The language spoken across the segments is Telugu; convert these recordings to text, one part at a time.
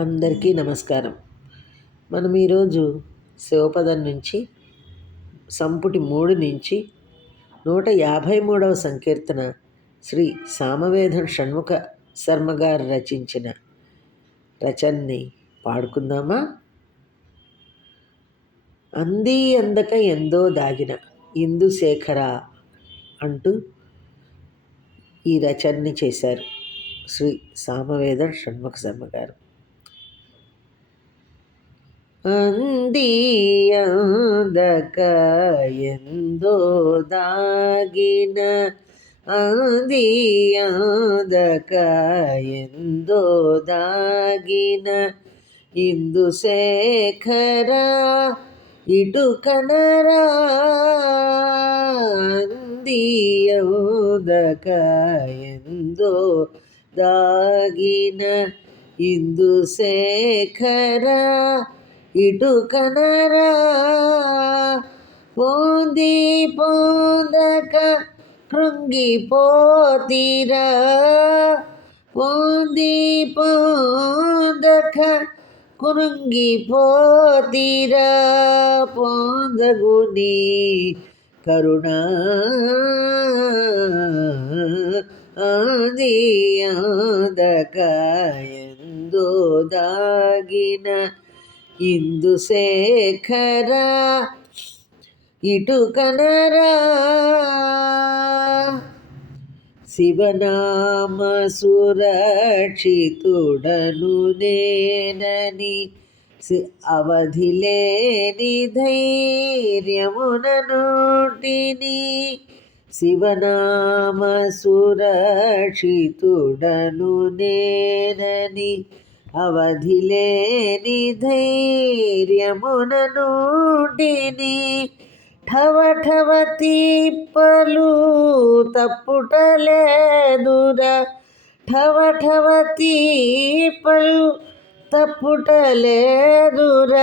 అందరికీ నమస్కారం. మనం ఈరోజు శివపదం నుంచి సంపుటి మూడు నుంచి నూట యాభై మూడవ సంకీర్తన శ్రీ సామవేదం షణ్ముఖ శర్మ గారు రచించిన రచనని పాడుకుందామా? అంది అందక ఎందో దాగిన ఇందుశేఖర అంటూ ఈ రచనని చేశారు శ్రీ సామవేద షణ్ముఖ శర్మ గారు. ಅಂದಿಯಂದಕ ಎಂದೋ ದಾಗಿನ ಅಂದಿಯಂದಕ ಎಂದೋ ದಾಗಿನ ಇಂದು ಶೇಖರ ಇಟು ಕನರ ಎಂದೋ ದಾಗಿನ ಇಂದು ಶೇಖರ ಇಟು ಕನರ பூந்தி பூந்தக கிருங்கி போத்திர பூந்தி பூந்தக குருங்கி போத்திர பூந்தகுனி கருணா ஆதியாந்தக எந்தோதாகின ఇందుశేఖర ఇటు కనరా శివనామ సురక్షితుడను నేనని అవధిలేని ధైర్యముననుటిని శివనామ సురక్షితుడను నేనని అవధిలేని ధైర్యముననుడిని ఠవ ఠవ తీప్పలు తప్పుటలేదురా. ఠవ ఠవ తీపలు తప్పుటలేదుర.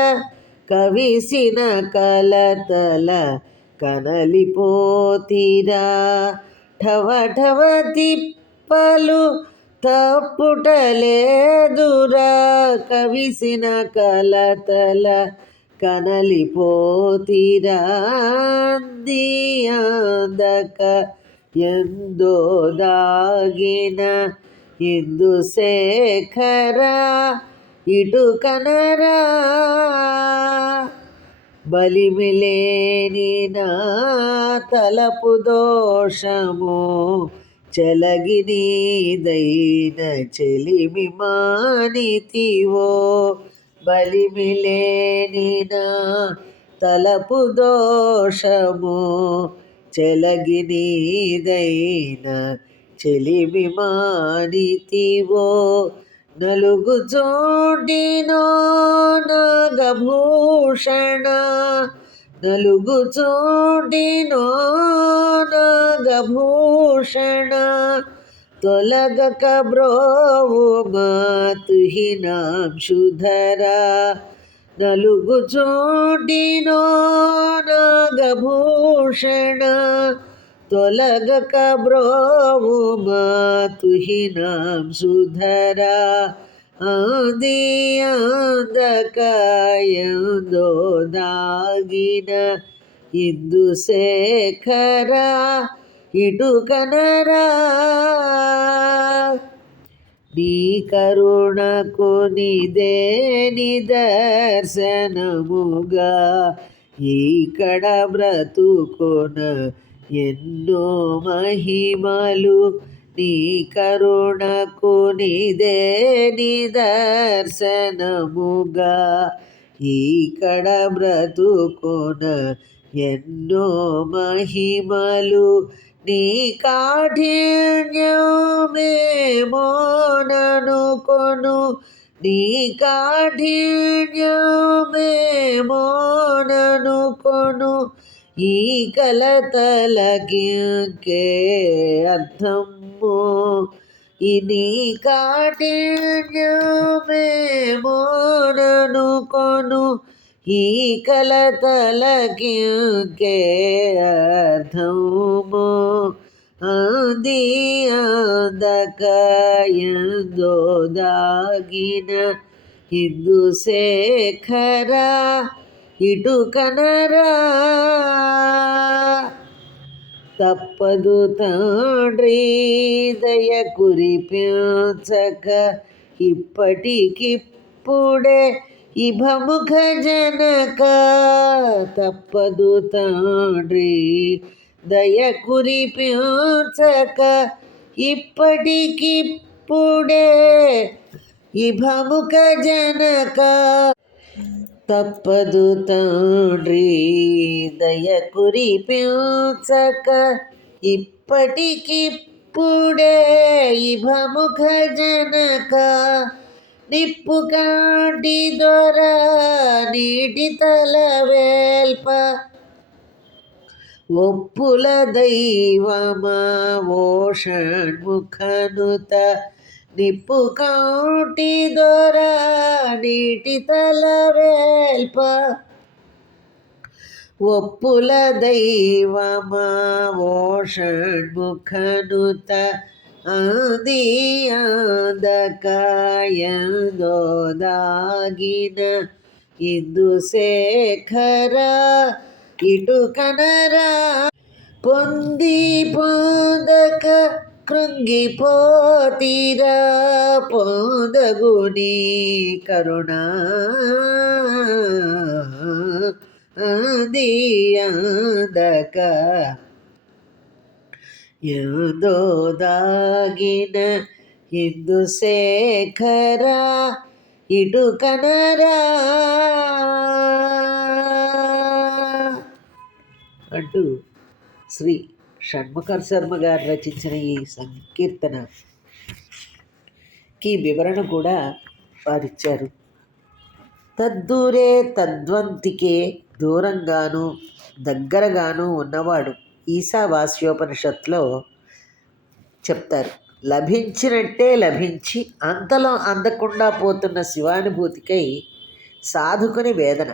కవిసిన కలతల కనలిపోతీరా. ఠవ ఠవ తిప్పలు తప్పుటలేదురా కవిసిన కలతల కనలిపోతిరా అందక ఎందో దాగిన ఇందు శేఖర ఇటు కనరా బలిమిలేని నా తలపు దోషము చలగినీదైన చెలిమి మానితివో బలిమిలేనిన తలపు దోషము. చెలగినీదైన చెలిమి మానితివో నలుగు చోటినో నాగభూషణ. నలుగు చోటినో నాగభూషణ తొలగక బ్రోవు మాతుహినాంశుధర నలుగు చోటినో నాగభూషణ తొలగక బ్రోవు మాతుహీనాంశుధరా ఆది అందకాయందో దాగిన ఇందు శేఖర ఇటు కనరా. నీ కరుణకు నిదే నిదర్శనముగా ఇక్కడ బ్రతుకొన ఎన్నో మహిమలు నీ కరుణకు నిదే నిదర్శనముగా. ఇక్కడ బ్రతుకున ఎన్నో మహిమలు నీ కాఠిన్యమేమోననుకొను నీ కాఠిన్యమేమోననుకొను ఈ కలతలకి అర్థం అర్థము ఇది కాఠిన్యమేమోననుకొను ఈ కలతలకి అర్థము అది అందక ఎందో దాగిన హిందూ శేఖరా ఇటు కనరా తప్పదు తండ్రి దయ కురిపించక ఇప్పటికిప్పుడే ఇభముఖ జనక తప్పదు తండ్రి దయ కురిపించక ఇప్పటికిప్పుడే ఇభముఖ జనక తప్పదు తండ్రి దయ కురిపించక. ఇప్పటికిప్పుడే ఇభముఖ జనక నిప్పు కాటి దొర నీటి తల వేల్ప. ఒప్పుల దైవమా ఓషణ్ముఖనుత షణ్ముఖనుత. నిప్పు కాటి దొర నీటి తల వేల్ప ఒప్పుల దైవమా ఓ షణ్ముఖనుత ఆది ఆదకాయందోదాగిన ఇందు శేఖర ఇటు కనరా పొంది పొందక కృంగిపోతీరా పొందగుని కరుణ అందక ఎందో దాగిన ఇందు శేఖర ఇటు కనరా అంటూ శ్రీ షణ్ముఖర్ శర్మ గారు రచించిన ఈ సంకీర్తనకి వివరణ కూడా వారిచ్చారు. తద్దూరే తద్వంతికే దూరంగాను దగ్గరగాను ఉన్నవాడు ఈశావాస్యోపనిషత్తులో చెప్తారు. లభించినట్టే లభించి అంతలో అందకుండా పోతున్న శివానుభూతికై సాధుకుని వేదన.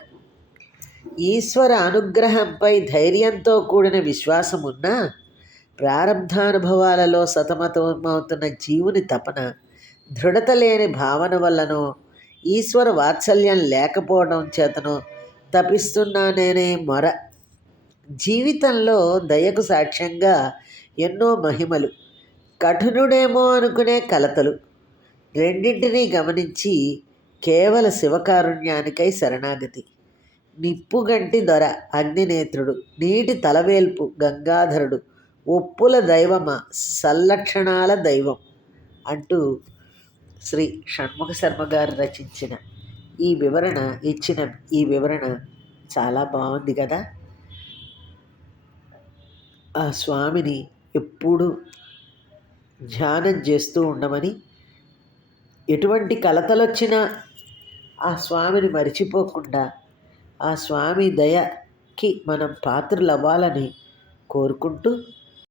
ఈశ్వర అనుగ్రహంపై ధైర్యంతో కూడిన విశ్వాసం ఉన్నా ప్రారంధానుభవాలలో సతమతమవుతున్న జీవుని తపన దృఢత లేని భావన వల్లనో ఈశ్వర వాత్సల్యం లేకపోవడం చేతనో తపిస్తున్నానేనే మొర. జీవితంలో దయకు సాక్ష్యంగా ఎన్నో మహిమలు కఠినుడేమో అనుకునే కలతలు రెండింటినీ గమనించి కేవల శివకారుణ్యానికై శరణాగతి. నిప్పుగంటి దొర అగ్నినేత్రుడు నీటి తలవేల్పు గంగాధరుడు ఒప్పుల దైవమ సల్లక్షణాల దైవం అంటూ శ్రీ షణ్ముఖ శర్మ గారు రచించిన ఈ వివరణ ఇచ్చిన ఈ వివరణ చాలా బాగుంది కదా. ఆ స్వామిని ఎప్పుడు ధ్యానం చేస్తూ ఉండమని ఎటువంటి కలతలొచ్చినా ఆ స్వామిని మరిచిపోకుండా ఆ స్వామి దయకి మనం పాత్రలు అవ్వాలని కోరుకుంటూ